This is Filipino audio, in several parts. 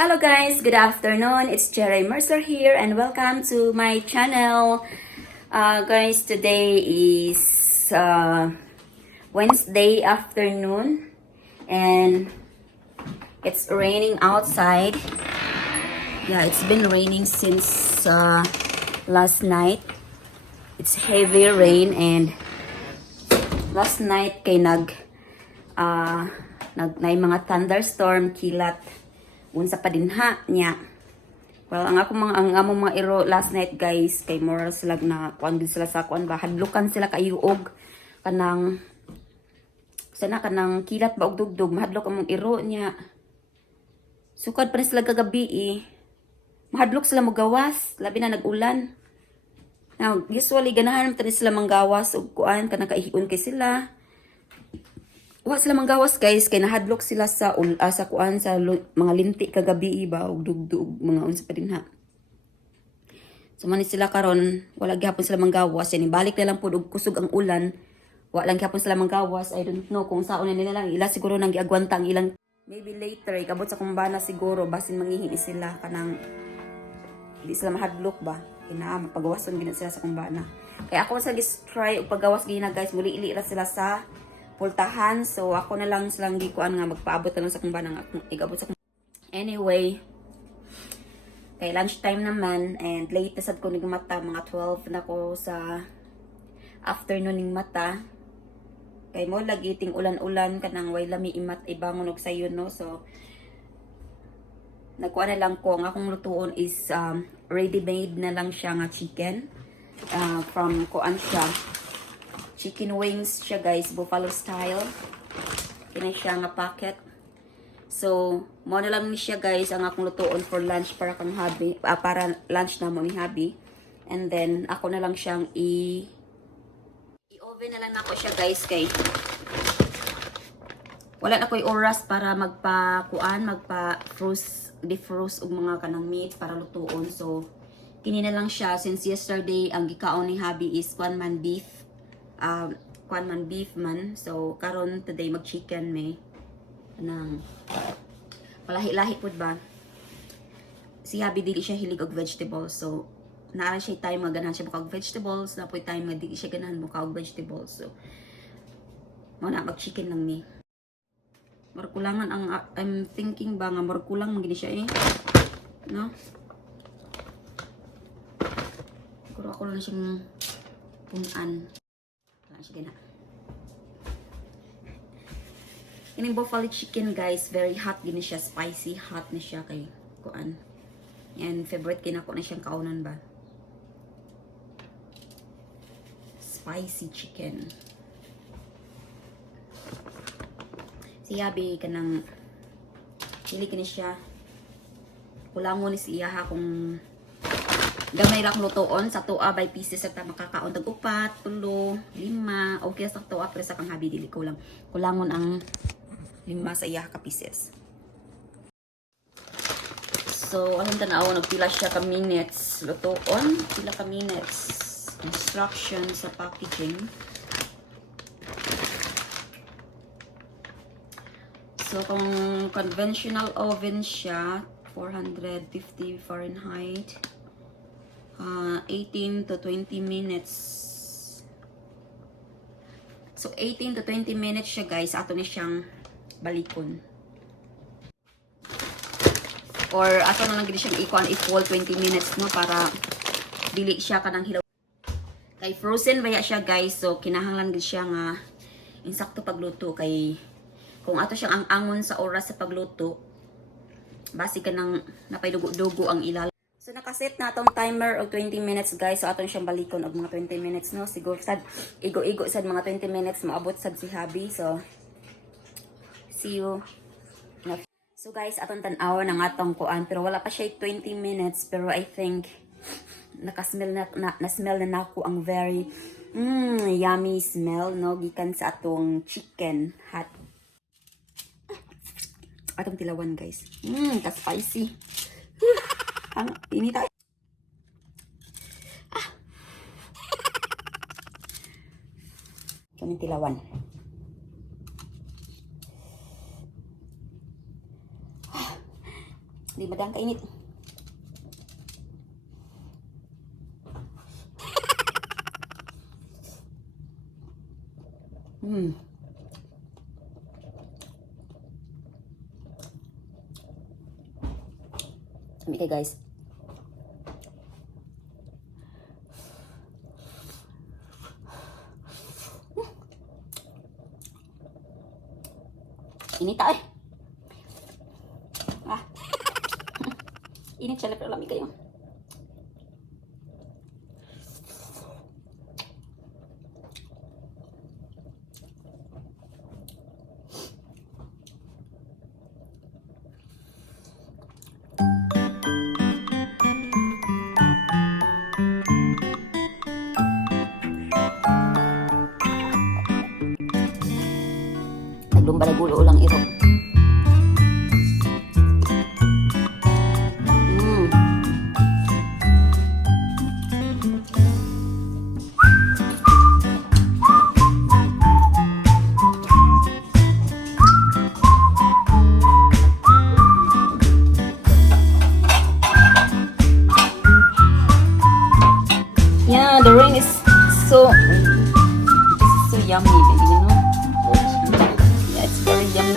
Hello guys, good afternoon. It's Jerry Mercer here and welcome to my channel. Guys, today is Wednesday afternoon and it's raining outside. Yeah, it's been raining since last night. It's heavy rain and last night kay na mga thunderstorm kilat unsa pa dinha niya. Well, ang among mga iro last night guys kay moral sila na kuan gid sila sa kuan ba hadlukan sila kayuog kanang sana kanang kilat ba og dugdog mahadlok among iro niya. Sukad pa rin sila kagabi mahadlok sila mo gawas labi na nag-ulan. Now, usually ganahan man sila manggawas og kuan kanang kaihion kay sila. Wa sila manggawas guys kay nahadlok sila sa kuan sa mga linti kagabi ba og dugdog mga unsa pa dinha. So man sila karon wala gyapon sila manggawas yani balik na lang pud og kusog ang ulan. Wa lang gyapon sila manggawas. I don't know kung saon na nila lang ila siguro nang giagwanta ang ilang maybe later ikabot sa kumbana siguro basin mangihi sila kanang di sila mahadlok ba kina mapagawason gina sila sa kumbana. Kaya ako sa try og pagawas gina guys muli-ili ra sila sa pultahan. So, ako na lang silang gikuan nga magpaabot na lang sa kumbana nga igabot sa kumbana. Anyway, kay lunchtime naman and late na sad ko ning mata. Mga 12 na ko sa afternoon ning mata. Kay mo lagi ting ulan-ulan kanang way lami imat ibangon og sayon no. So, nagkuan na lang ko. Ang akong lutuon is ready-made na lang siya nga chicken. From kuan siya. Chicken wings siya guys, buffalo style. Kina siya nga packet. So, mo na lang ni siya guys ang akong lutuon for lunch para kang hubby, para lunch na mo ni hubby. And then ako na lang siyang i-oven na lang nako siya guys kay wala na ko'y oras para defrost og mga kanang meat para lutuon. So, kini na lang siya since yesterday ang gikaon ni hubby is one man beef man. So, karon today mag-chicken may nang palahi-lahi pud ba. Si Habi dili siya hilig og vegetables. So, naara siya time nga ganahan siya og vegetables, na poy time nga dili siya ganahan og vegetables. So, mo na mag-chicken lang ni. Markulangan ang I'm thinking ba nga markulang man gini siya no? Siguro ako lang siyang punan. Sige na. Ining buffalo chicken guys, very hot gini siya, spicy, hot na siya kay kuan. Yan, favorite kinako na siyang kaunan ba. Spicy chicken. Si Yabi kanang pili kini siya. Kulangon ni siya kung gamay ra lutoon sa tuwa by pieces sa makakaon tag 4, 3, 5 okay sa tuwa pero sa kang habi dili ko lang kulangon ang 5 sa iya ka pieces. So anong tanaw nagpila siya ka minutes lutoon, pila ka minutes. Instruction sa packaging. So kung conventional oven siya 450 Fahrenheit 18 to 20 minutes. So, 18 to 20 minutes siya guys. Ato ni siyang balikon. Or, ato na lang gini siyang ikuan i-full 20 minutes no para dili siya kanang hilaw. Kay frozen baya siya guys. So, kinahanglan gid siya nga insakto pagluto. Kay kung ato siyang ang-angon sa oras sa pagluto, basi ka nang napay dugo-dugo ang ilalim. So, nakaset na atong timer og 20 minutes guys. So, atong siyang balikon og mga 20 minutes no. Siguro sad, igo-igo sad mga 20 minutes. Maabot sad si hubby. So, see you. So, guys, atong tan-aw ng atong kuan. Pero wala pa siya 20 minutes. Pero I think, nakasmell na nako ang very yummy smell no. Gikan sa atong chicken hot. Atong tilawan guys. Ka-spicy. Ang inita. Kaming tilawan. Hindi madang kainit. Okay guys. Init eh. Ah. Init siya, pero lamig kayo. Naglumbalay-gulo lang iro. Yeah, the rain is so yummy, baby, you know? Yeah, it's very yummy.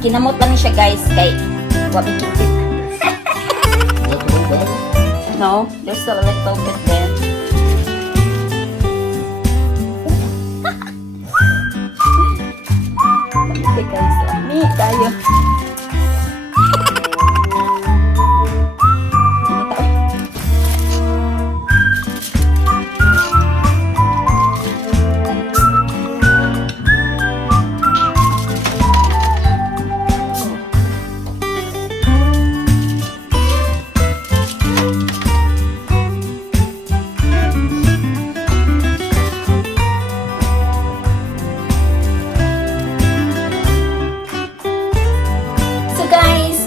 Kinamot lang siya guys, kay wabi kipit. No, there's still a little bit there. Lamig guys, lamig tayo.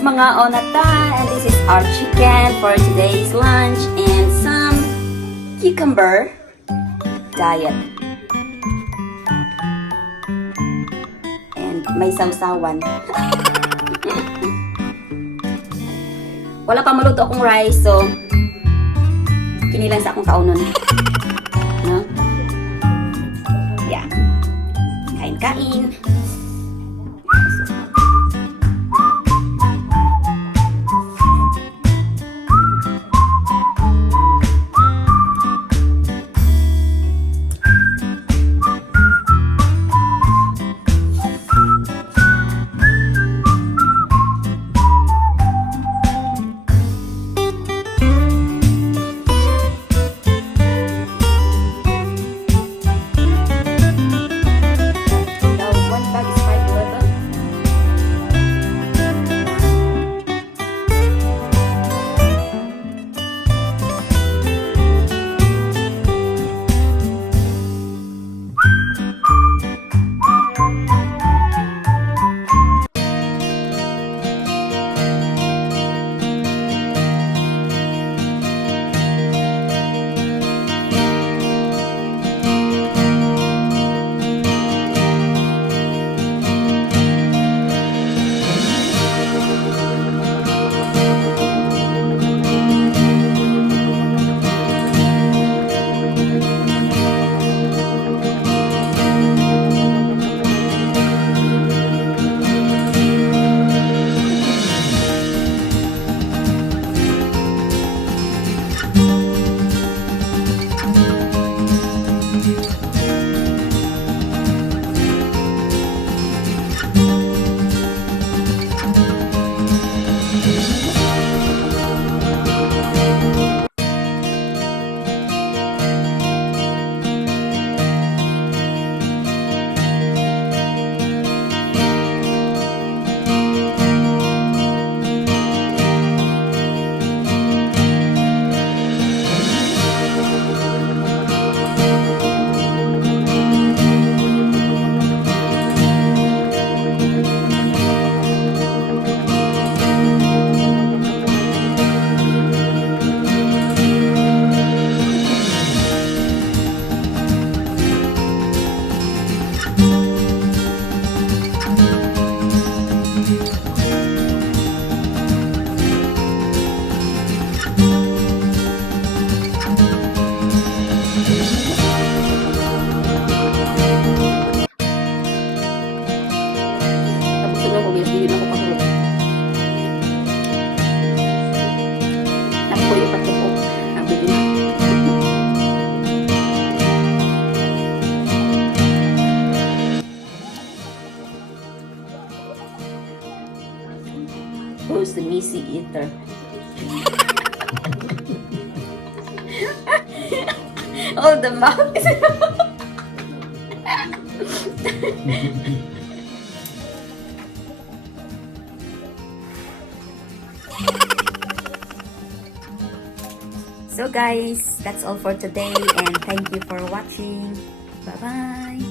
Mga onatan, and this is our chicken for today's lunch and some cucumber diet. And may sausawan. Wala pa maluto akong rice, so kinilang sa akong kaunon. No? Yeah. Kain-kain. si Missy Eater. All the mouth is... So guys, that's all for today and thank you for watching. Bye-bye!